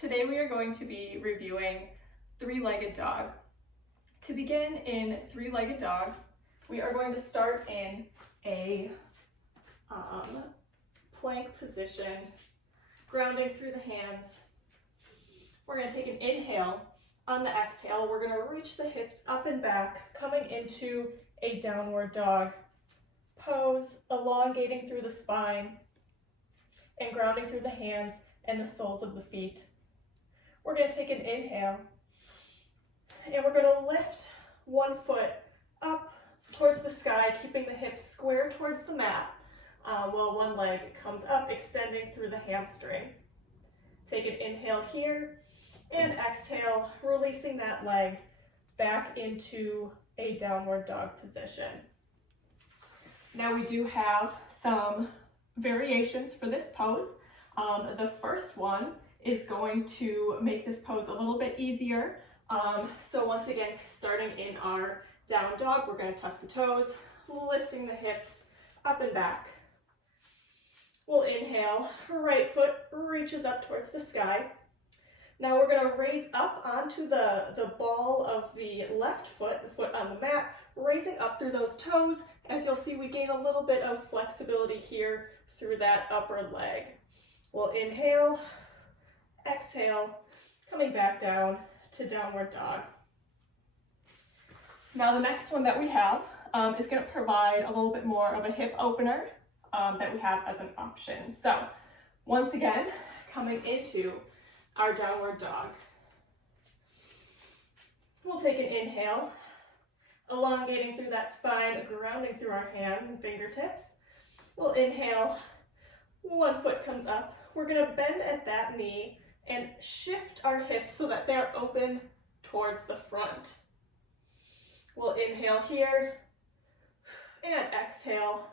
Today we are going to be reviewing three-legged dog. To begin in three-legged dog, we are going to start in a plank position, grounding through the hands. We're going to take an inhale. On the exhale, we're going to reach the hips up and back, coming into a downward dog pose, elongating through the spine and grounding through the hands and the soles of the feet. We're going to take an inhale and we're going to lift one foot up towards the sky, keeping the hips square towards the mat, while one leg comes up, extending through the hamstring. Take an inhale here and exhale, releasing that leg back into a downward dog position. Now we do have some variations for this pose. The first one is going to make this pose a little bit easier. So once again, starting in our down dog, we're going to tuck the toes, lifting the hips up and back. We'll inhale, right foot reaches up towards the sky. Now we're going to raise up onto the ball of the left foot, the foot on the mat, raising up through those toes. As you'll see, we gain a little bit of flexibility here through that upper leg. We'll inhale, exhale, coming back down to downward dog. Now the next one that we have is going to provide a little bit more of a hip opener that we have as an option. So once again, coming into our downward dog. We'll take an inhale, elongating through that spine, grounding through our hands and fingertips. We'll inhale, one foot comes up. We're going to bend at that knee and shift our hips so that they're open towards the front. We'll inhale here and exhale,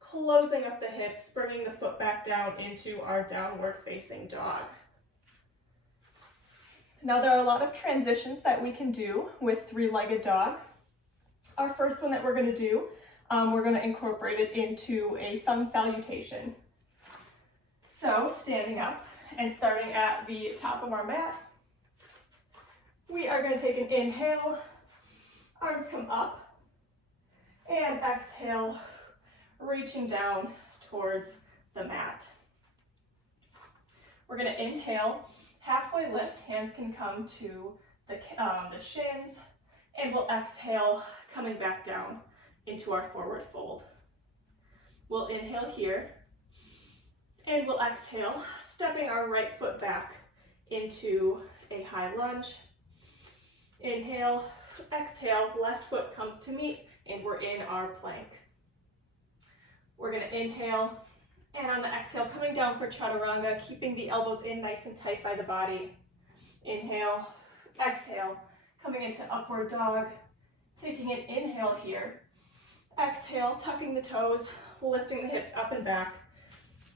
closing up the hips, bringing the foot back down into our downward facing dog. Now there are a lot of transitions that we can do with three-legged dog. Our first one that we're going to do, we're going to incorporate it into a sun salutation. So standing up and starting at the top of our mat, we are going to take an inhale, arms come up, and exhale, reaching down towards the mat. We're going to inhale, halfway lift, hands can come to the shins, and we'll exhale, coming back down into our forward fold. We'll inhale here, and we'll exhale, stepping our right foot back into a high lunge. Inhale, exhale, left foot comes to meet, and we're in our plank. We're going to inhale, and on the exhale, coming down for chaturanga, keeping the elbows in nice and tight by the body. Inhale, exhale, coming into upward dog, taking an inhale here. Exhale, tucking the toes, lifting the hips up and back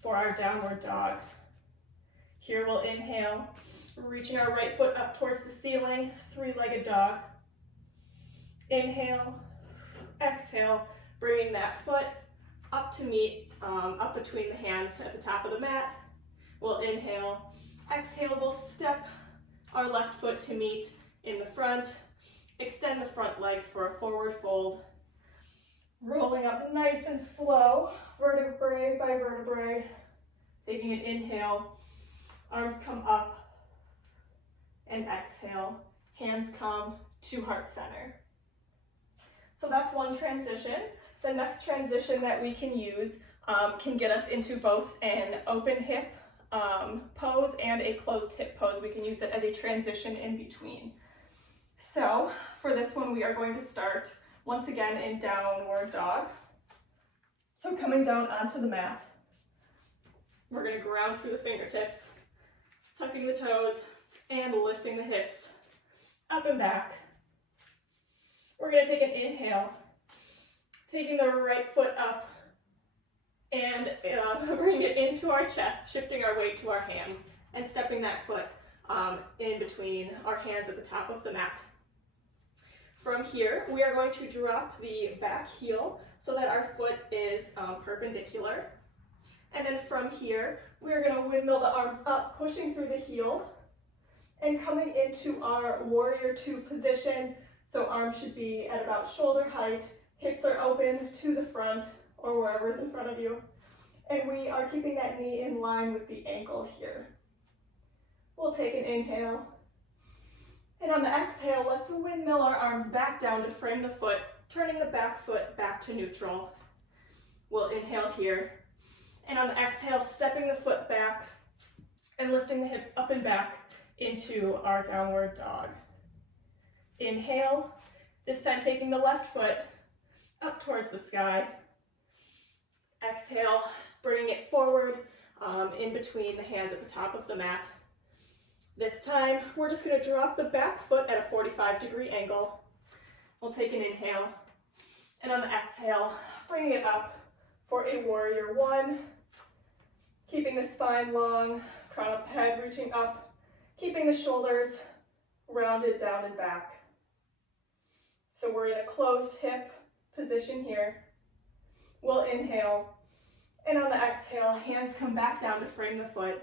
for our downward dog. Here we'll inhale, reaching our right foot up towards the ceiling, three-legged dog. Inhale, exhale, bringing that foot up to meet, up between the hands at the top of the mat. We'll inhale, exhale, we'll step our left foot to meet in the front, extend the front legs for a forward fold, rolling up nice and slow, vertebrae by vertebrae, taking an inhale, arms come up, and exhale, hands come to heart center. So that's one transition. The next transition that we can use can get us into both an open hip pose and a closed hip pose. We can use it as a transition in between. So for this one, we are going to start once again in downward dog. So coming down onto the mat, we're going to ground through the fingertips, tucking the toes and lifting the hips up and back. We're going to take an inhale, taking the right foot up and bring it into our chest, shifting our weight to our hands and stepping that foot in between our hands at the top of the mat. From here, we are going to drop the back heel so that our foot is perpendicular. And then from here, we're going to windmill the arms up, pushing through the heel, And coming into our warrior two position, so arms should be at about shoulder height, hips are open to the front or wherever is in front of you. And we are keeping that knee in line with the ankle here. We'll take an inhale. And on the exhale, let's windmill our arms back down to frame the foot, turning the back foot back to neutral. We'll inhale here. And on the exhale, stepping the foot back and lifting the hips up and back into our downward dog. Inhale, this time taking the left foot up towards the sky. Exhale, bringing it forward in between the hands at the top of the mat. This time, we're just going to drop the back foot at a 45-degree angle. We'll take an inhale, and on the exhale, bringing it up for a warrior one. Keeping the spine long, crown of the head reaching up, keeping the shoulders rounded down and back. So we're in a closed hip position here. We'll inhale, and on the exhale, hands come back down to frame the foot.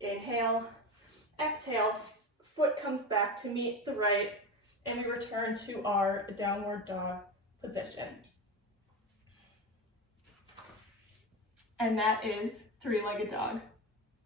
Inhale, exhale, foot comes back to meet the right, and we return to our downward dog position. And that is three-legged dog.